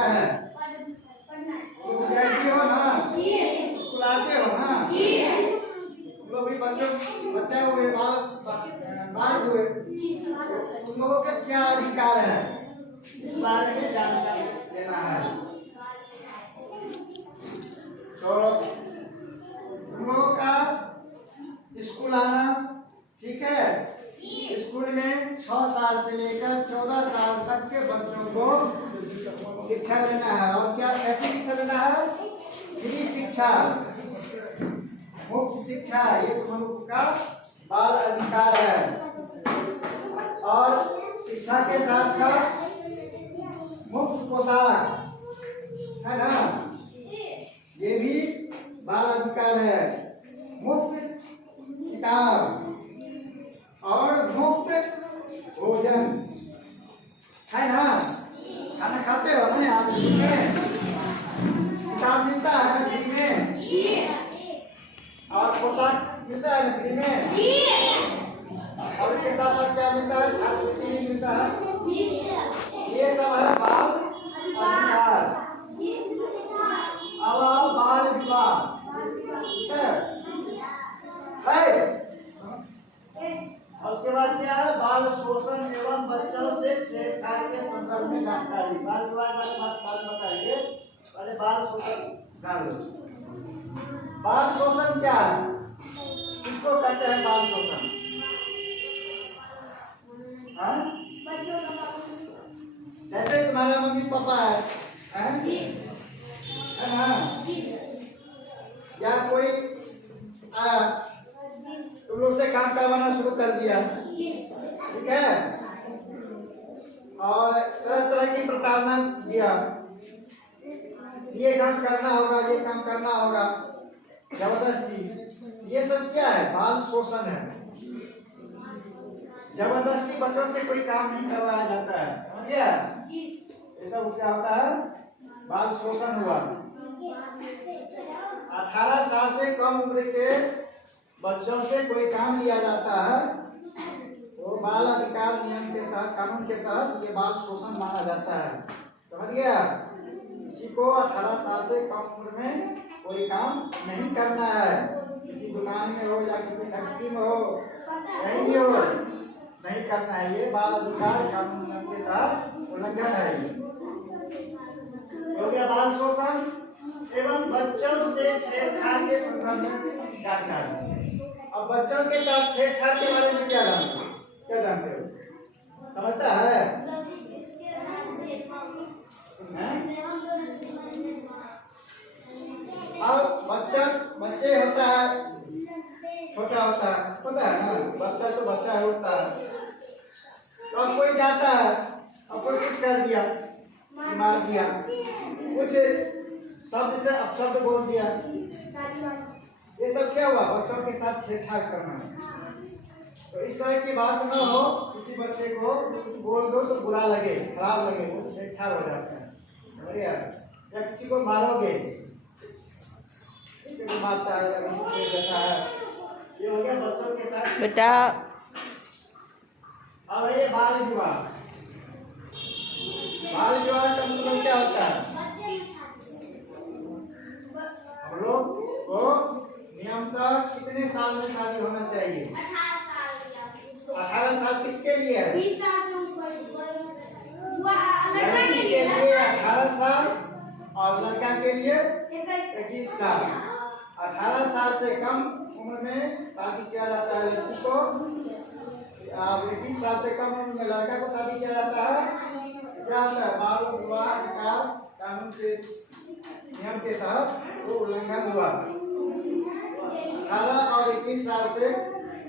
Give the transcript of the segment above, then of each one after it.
क्या है? तो विद्यार्थी हो ना, स्कूल आते हो ना, तुम लोग भी बच्चे हुए, बाल हुए, तुम लोगों का क्या अधिकार है इस बारे में जानकारी देना है। तो तुम लोगों का स्कूल आना ठीक है। स्कूल में 6 साल से लेकर 14 साल तक के बच्चों को शिक्षा लेना है। और क्या कैसे शिक्षा लेना है? फ्री शिक्षा, मुफ्त शिक्षा, ये तुम लोगों का बाल अधिकार है। और शिक्षा के साथ साथ मुफ्त पोशाक है ना, ये भी बाल अधिकार है। मुफ्त किताब और मुफ्त भोजन है ना, खाना खाते हो ना आप फ्री में, किताब मिलता है ना फ्री में, और पोशाक मिलता है ना फ्री में, और इसके साथ साथ क्या मिलता है? छात्रवृत्ति भी मिलता है। ये सब है बाल अधिकार। अब आओ बाल विवाह, ठीक है? उसके बाद क्या है? बाल शोषण एवं बच्चों से छेड़छाड़ के संदर्भ में जानकारी। बाल विवाह बात बताइए, पहले बाल शोषण डालो। बाल शोषण क्या है? किसको कहते हैं बाल शोषण? जैसे तुम्हारा मम्मी पापा है ना, या कोई आया तुम लोग से काम करवाना शुरू कर दिया, ठीक है, और तरह तरह की प्रताड़ना दिया, ये काम करना होगा, ये काम करना होगा, जबरदस्ती, ये सब क्या है? बाल शोषण है। जबरदस्ती बच्चों से कोई काम नहीं करवाया जाता है, समझिए? ये सब क्या होता है? बाल शोषण हुआ। 18 साल से कम उम्र के बच्चों से कोई काम लिया जाता है तो बाल अधिकार नियम के तहत, कानून के तहत ये बाल शोषण माना जाता है, समझ गया? किसी को 18 साल से कम उम्र में कोई काम नहीं करना है, किसी दुकान में हो या किसी फैक्ट्री में हो, कहीं भी हो, नहीं करना है। ये बाल अधिकार कानून के तहत उल्लंघन है। हो गया बाल शोषण एवं बच्चों से छेड़छाड़ के संदर्भ में जानकारी। अब बच्चों के साथ छेड़छाड़ के बारे में क्या जानते हो? क्या जानते हो? समझता है? अब बच्चे होता है, छोटा होता है, पता है ना, बच्चा तो बच्चा होता है। तो अब कोई जाता है, अब कोई कुछ कर दिया, मार दिया, कुछ शब्द से अपशब्द बोल दिया, ये सब क्या हुआ? बच्चों के साथ छेड़छाड़ करना। तो इस तरह की बात न हो, किसी बच्चे को बोल दो तो बुरा लगे, खराब लगे, वो छेड़छाड़ हो जाता है, बढ़िया। या किसी को मारोगे, मारता है, ये हो गया बच्चों के साथ बेटा। अब ये बाल विवाह। बाल विवाह का मतलब क्या होता है? हम लोग को नियमतः कितने साल में शादी होना चाहिए? 18 साल किसके लिए है? लड़की के लिए 18 साल और लड़का के लिए 21 साल। 18 साल से कम उम्र में शादी किया जाता है लड़की को, 21 साल से कम उम्र में लड़का को शादी किया जाता है। क्या होता है? बाल विवाह अधिकार कानून के नियम के तहत वो उल्लंघन हुआ। 18 और 21 साल से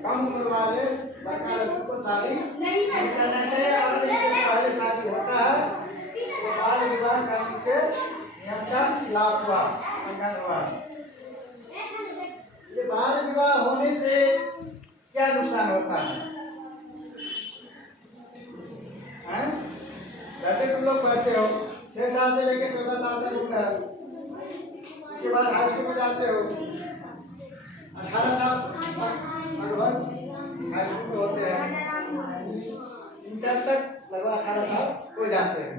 कम उम्र वाले लड़का लड़की को शादी नहीं करना चाहिए। और इससे पहले शादी होता है तो बाल विवाह कानून के नियम का खिलाफ हुआ, उल्लंघन हुआ। ये बाल विवाह होने से क्या नुकसान होता है? जैसे तुम लोग पढ़ते हो 6 साल से लेकर 14 साल तक उम्र है, उसके बाद हाई स्कूल में जाते हो, 18 साल लगभग हाई स्कूल में होते हैं, इंटर तक लगभग 18 साल हो जाते हैं।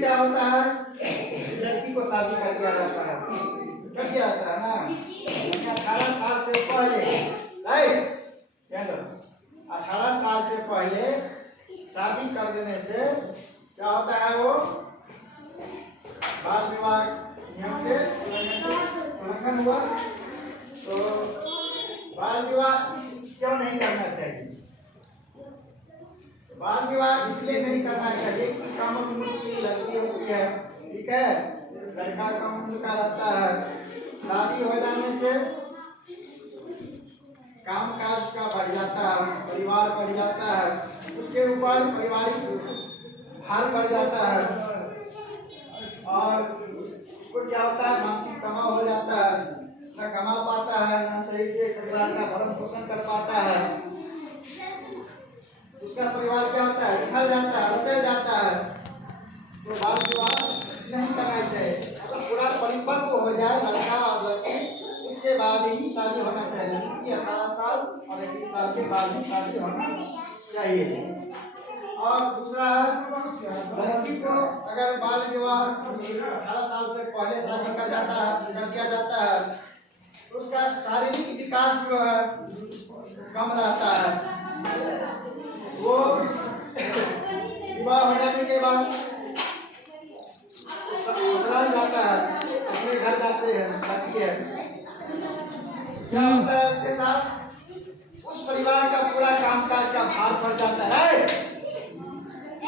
क्या होता है, लड़की को शादी कर दिया जाता है, कर दिया जाता है ना 18 साल से पहले, राइट? 18 साल से पहले शादी कर देने से क्या होता है, वो बाल विवाह नियम से उल्लंघन हुआ। तो बाल विवाह क्यों नहीं करना चाहिए? बाल विवाह इसलिए नहीं करना चाहिए कि कम उम्र की लड़की होती है, ठीक है, लड़का कम उम्र का रहता है, शादी हो जाने से काम काज का बढ़ जाता है, परिवार बढ़ जाता है, उसके ऊपर पारिवारिक भार बढ़ जाता है और उसको क्या होता है, मानसिक तनाव हो जाता है, न कमा पाता है, न सही से परिवार का भरण पोषण कर पाता है, उसका परिवार क्या होता है, बिखर जाता है, उतर जाता है। तो बाल विवाह नहीं करना चाहिए। तो पूरा परिपक्व हो जाए लड़का और लड़की, उसके बाद ही शादी होना चाहिए। लड़की 18 साल और 21 साल के बाद ही शादी होना चाहिए। और दूसरा है, लड़की को अगर बाल विवाह 18 साल से पहले शादी कर दिया जाता है तो उसका शारीरिक विकास जो है कम रहता है। वो विवाह हो जाने के बाद ससुराल जाता है, अपने घर जाते हैं, जाती है,